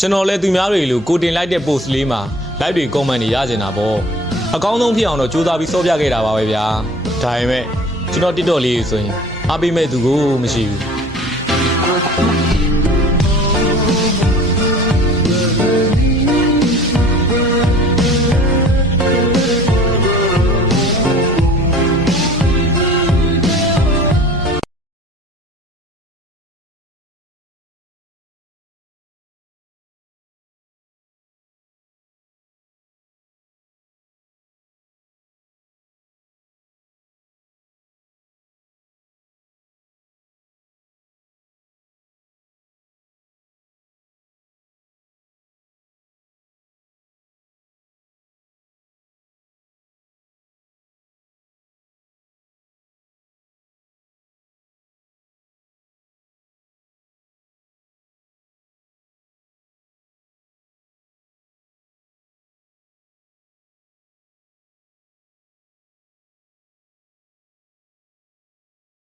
ကျွန်တော်လည်းသူများတွေလိုကိုတင်လိုက်တဲ့ post လေးမှာ like တွေ comment တွေရကျင်တာပေါ့အကောင်းဆုံးဖြစ်အောင်တော့ကြိုးစားပြီးစောပြခဲ့တာပါပဲဗျာဒါပေမဲ့ကျွန်တော် TikTok လေးဆိုရင်အားပေးမဲ့သူကိုမရှိဘူး